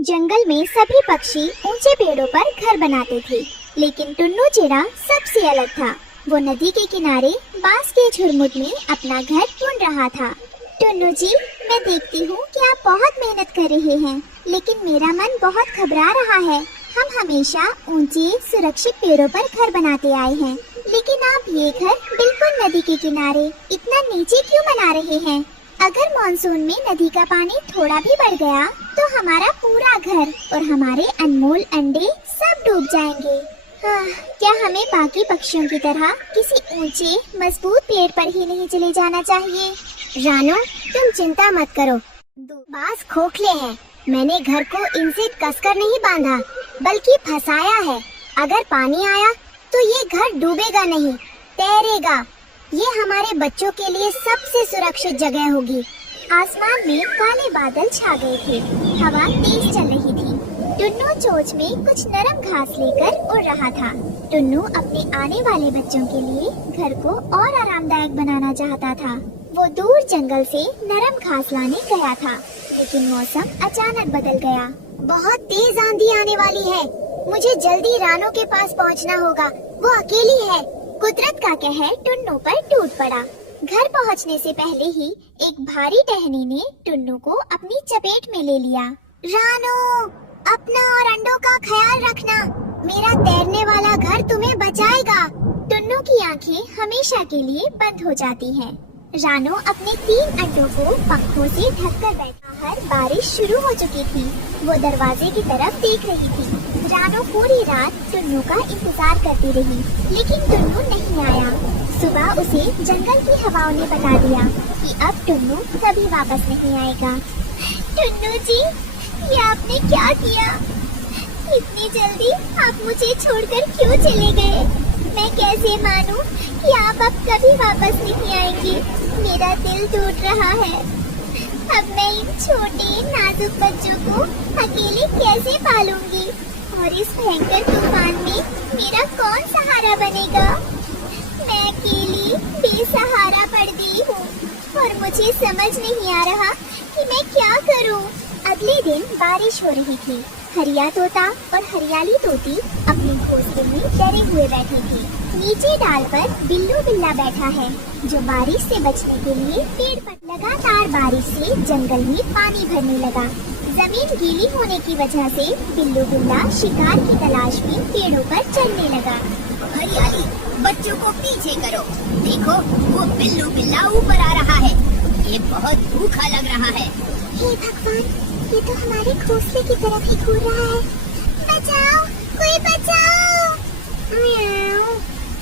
जंगल में सभी पक्षी ऊंचे पेड़ों पर घर बनाते थे, लेकिन टुन्नू चिड़ा सबसे अलग था। वो नदी के किनारे बांस के झुरमुट में अपना घर ढूंढ रहा था। टुन्नू जी, मैं देखती हूँ कि आप बहुत मेहनत कर रहे हैं, लेकिन मेरा मन बहुत घबरा रहा है। हम हमेशा ऊंचे सुरक्षित पेड़ों पर घर बनाते आए हैं, लेकिन आप ये घर बिल्कुल नदी के किनारे इतना नीचे क्यों बना रहे हैं? अगर मानसून में नदी का पानी थोड़ा भी बढ़ गया तो हमारा पूरा घर और हमारे अनमोल अंडे सब डूब जाएंगे। क्या हमें बाकी पक्षियों की तरह किसी ऊंचे मजबूत पेड़ पर ही नहीं चले जाना चाहिए? रानो, तुम चिंता मत करो। बांस खोखले हैं। मैंने घर को इनसे कसकर नहीं बांधा, बल्कि फंसाया है। अगर पानी आया तो ये घर डूबेगा नहीं, तैरेगा। ये हमारे बच्चों के लिए सबसे सुरक्षित जगह होगी। आसमान में काले बादल छा गए थे। हवा तेज चल रही थी। टुन्नू चोंच में कुछ नरम घास लेकर उड़ रहा था। टुन्नू अपने आने वाले बच्चों के लिए घर को और आरामदायक बनाना चाहता था। वो दूर जंगल से नरम घास लाने गया था, लेकिन मौसम अचानक बदल गया। बहुत तेज आंधी आने वाली है। मुझे जल्दी रानो के पास पहुंचना होगा। वो अकेली है। कुदरत का कहर टुन्नू पर टूट पड़ा। घर पहुंचने से पहले ही एक भारी टहनी ने टुन्नू को अपनी चपेट में ले लिया। रानो, अपना और अंडों का ख्याल रखना। मेरा तैरने वाला घर तुम्हें बचाएगा। टुन्नू की आंखें हमेशा के लिए बंद हो जाती हैं। रानो अपने 3 अंडों को पंखों से ढककर बैठा। हर बारिश शुरू हो चुकी थी। वो दरवाजे की तरफ देख रही थी। रानो पूरी रात टुन्नू का इंतजार करती रही, लेकिन टुन्नू नहीं आया। सुबह उसे जंगल की हवाओं ने बता दिया कि अब टुन्नू कभी वापस नहीं आएगा। टुन्नू जी, ये आपने क्या किया? इतनी जल्दी आप मुझे छोड़कर क्यों चले गए? मैं कैसे मानूं कि आप अब कभी वापस नहीं आएंगे? मेरा दिल टूट रहा है। अब मैं इन छोटे नाजुक बच्चों को अकेले कैसे पालूंगी? और इस भयंकर तूफान में मेरा कौन सहारा बनेगा? मैं अकेली बेसहारा पड़ गई हूँ और मुझे समझ नहीं आ रहा कि मैं क्या करूँ। अगले दिन बारिश हो रही थी। हरिया तोता और हरियाली तोती अपने घोंसले में डरे हुए बैठी थी। नीचे डाल पर बिल्लू बिल्ला बैठा है, जो बारिश से बचने के लिए पेड़ पर। लगातार बारिश से जंगल में पानी भरने लगा। जमीन गीली होने की वजह से बिल्लू बिल्ला शिकार की तलाश में पेड़ों पर चढ़ने लगा। हरियाली, बच्चों को पीछे करो। देखो, वो बिल्लू बिल्ला ऊपर आ रहा है। ये बहुत भूखा लग रहा है। हे भगवान, ये तो हमारे घोंसले की तरफ ही घूर रहा है। बचाओ, कोई बचाओ।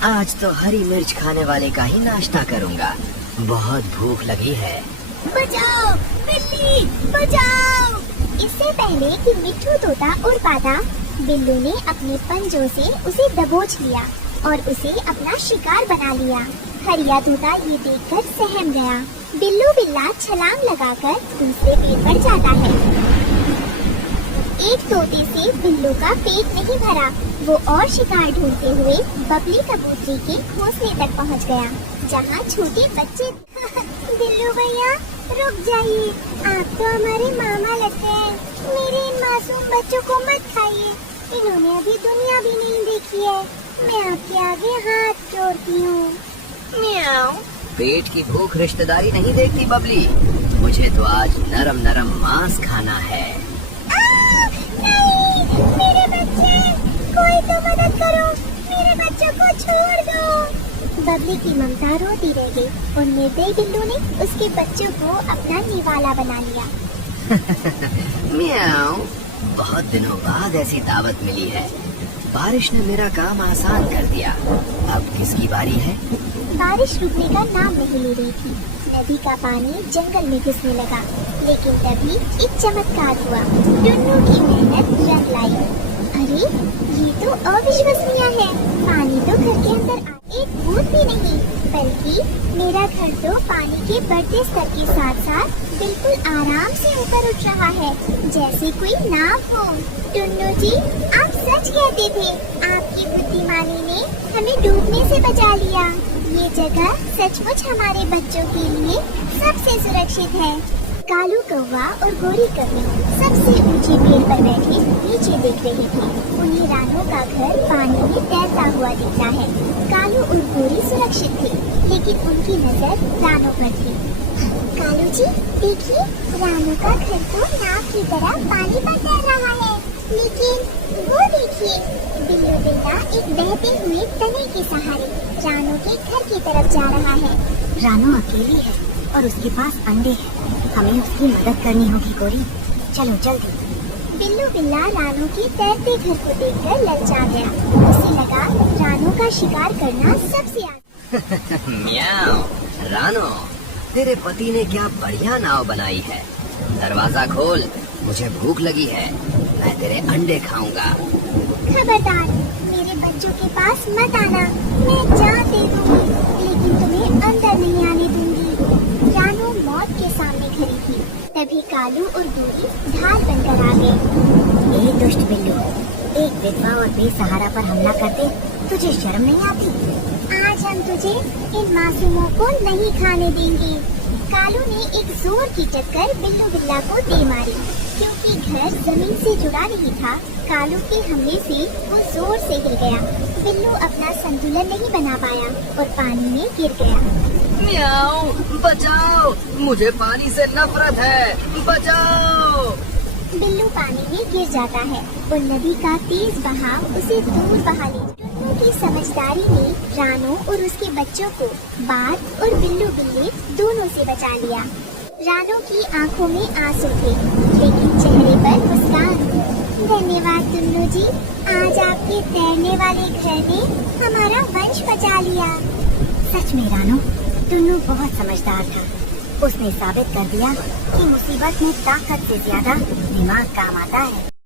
आज तो हरी मिर्च खाने वाले का ही नाश्ता करूंगा। बहुत भूख लगी है। बचाओ, बिल्ली, बचाओ। इससे पहले कि मिट्ठू तोता उड़ पाता, बिल्लू ने अपने पंजों से उसे दबोच लिया और उसे अपना शिकार बना लिया। हरिया तोता ये देखकर सहम गया। बिल्लू बिल्ला छलांग लगाकर दूसरे पेड़ पर जाता है। एक तोते से बिल्लू का पेट नहीं भरा। वो और शिकार ढूंढते हुए बबली कबूतरी के घोंसले तक पहुंच गया, जहां छोटे बच्चे। बिल्लू भैया, रुक जाइए। आप तो हमारे मामा लगते हैं। मेरे इन मासूम बच्चों को मत खाइए। इन्होंने अभी दुनिया भी नहीं देखी है। मैं आपके आगे हाथ जोड़ती हूँ। म्याऊ। पेट की भूख रिश्तेदारी नहीं देखती बबली। मुझे तो आज नरम नरम मांस खाना है। नहीं, मेरे बच्चे, कोई तो मदद करो। मेरे बच्चों को छोड़ दो। बबली की ममता रोती रह गई और निर्दयी बिल्लू ने उसके बच्चों को अपना निवाला बना लिया। म्याऊ, बहुत दिनों बाद ऐसी दावत मिली है। बारिश ने मेरा काम आसान कर दिया। अब किसकी बारी है? बारिश रुकने का नाम नहीं ले रही थी। नदी का पानी जंगल में घुसने लगा, लेकिन तभी एक चमत्कार हुआ। टुन्नू की मेहनत रंग लाई। अरे, ये तो अविश्वसनीय है। पानी तो घर के अंदर एक बूंद भी नहीं, बल्कि मेरा घर तो पानी के बढ़ते स्तर के साथ साथ बिल्कुल आराम से ऊपर उठ रहा है, जैसे कोई नाव हो। टुन्नू जी, आप सच कहते थे। आपकी बुद्धिमानी ने हमें डूबने से बचा लिया। ये जगह सचमुच हमारे बच्चों के लिए सबसे सुरक्षित है। कालू कौवा और गोरी कौवी सबसे ऊंचे पेड़ पर बैठे नीचे देख रही थी। उन्हें रानू का घर पानी में तैरता हुआ दिखता है। कालू और गोरी सुरक्षित थे, लेकिन उनकी नजर रानू पर थी। कालू जी देखिए, रानू का घर तो नाव की तरह पानी पर तैर रहा है, लेकिन वो देखिए, बिल्लू बिल्ला एक बहते हुए तने के सहारे रानू के घर की तरफ जा रहा है। रानू अकेली है और उसके पास अंडे हैं। हमें उसकी मदद करनी होगी गोरी, चलो जल्दी। बिल्लू बिल्ला रानू के तैरते घर को देखकर ललचा गया। उसे लगा रानू का शिकार करना सबसे आसान। म्याऊ, रानो, तेरे पति ने क्या बढ़िया नाव बनाई है। दरवाजा खोल, मुझे भूख लगी है, मैं तेरे अंडे खाऊंगा। खबरदार, मेरे बच्चों के पास मत आना, मैं जान दे दूंगी, लेकिन तुम्हें अंदर नहीं आने दूंगी। रानू मौत के सामने खड़ी थी। तभी कालू और गोरी ढाल बनकर आ गए। ए दुष्ट बिल्लू, एक विधवा और बेसहारा पर हमला करते तुझे शर्म नहीं आती? आज हम तुझे इन मासूमों को नहीं खाने देंगे। कालू ने एक जोर की टक्कर बिल्लू बिल्ला को दे मारी। क्योंकि घर जमीन से जुड़ा नहीं था, कालू के हमले से वो जोर से हिल गया। बिल्लू अपना संतुलन नहीं बना पाया और पानी में गिर गया। म्याऊ, बचाओ, मुझे पानी से नफरत है, बचाओ। बिल्लू पानी में गिर जाता है और नदी का तेज बहाव उसे दूर बहा ले। टुन्नू की समझदारी ने रानू और उसके बच्चों को बाघ और बिल्लू बिल्ली दोनों से बचा लिया। रानू की आंखों में आंसू थे, लेकिन चेहरे पर मुस्कान। धन्यवाद टुन्नू जी, आज आपके तैरने वाले घर ने हमारा वंश बचा लिया। सच में रानू, टुन्नू बहुत समझदार था। उसने साबित कर दिया कि मुसीबत में ताकत से ज्यादा दिमाग काम आता है।